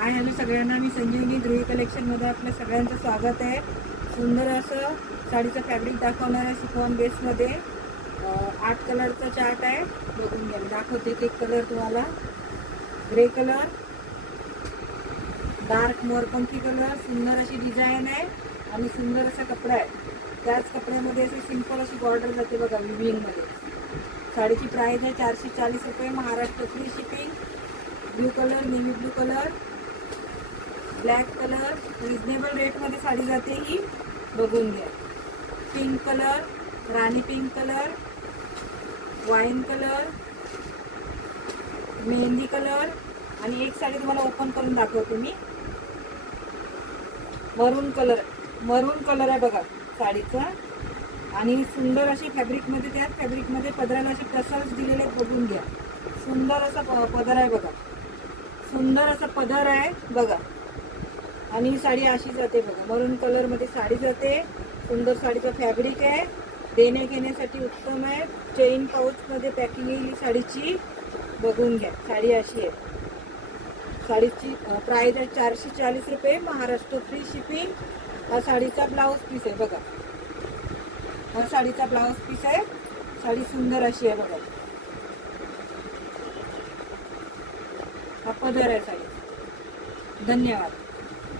Hi hello सगळ्यांना, मी संजीवनी ध्रुवी कलेक्शनमध्ये आपल्या सगळ्यांचं स्वागत आहे। सुंदर असं साडीचं फॅब्रिक दाखवणार आहे शिफॉन बेसमध्ये। 8 कलरचा चार्ट आहे, बघून घ्या। दाखवते एक कलर तुम्हाला, ग्रे कलर, डार्क मोरपंखी कलर, सुंदर अशी डिझाईन आहे आणि सुंदर असा कपडा आहे। त्याच कपड्यामध्ये अशी सिंपल अशी बॉर्डर जाते बघा विविंगमध्ये। साडीची प्राइस आहे 440 रुपये, Maharashtra free shipping. Blue colour, navy blue colour, black colour, reasonable रेटमध्ये साडी जाते ही, बघून घ्या। Pink colour, Rani pink colour, wine colour, mehndi colour आणि एक साडी तुम्हाला ओपन करून दाखवते मी। मरून कलर आहे बघा साडीचा आणि सुंदर अशी फॅब्रिकमध्ये, त्याच फॅब्रिकमध्ये पदराला असे टसल्स दिलेले आहेत, बघून घ्या। सुंदर असा पदर आहे बघा, सुंदर असा पदर आहे बघा आणि साडी अशी जाते बघा। मरून कलरमध्ये साडी जाते, सुंदर साडीचं फॅब्रिक आहे, देणे घेण्यासाठी उत्तम आहे। चेन पाऊचमध्ये पॅकिंग येईल साडीची, बघून घ्या। साडी अशी आहे, साडीची प्राइस आहे 440 रुपये, महाराष्ट्र फ्री शिपिंग। हा साडीचा ब्लाऊज पीस आहे बघा, हा साडीचा ब्लाऊज पीस आहे। साडी सुंदर अशी आहे बघा, हा पदर आहे साडी। धन्यवाद।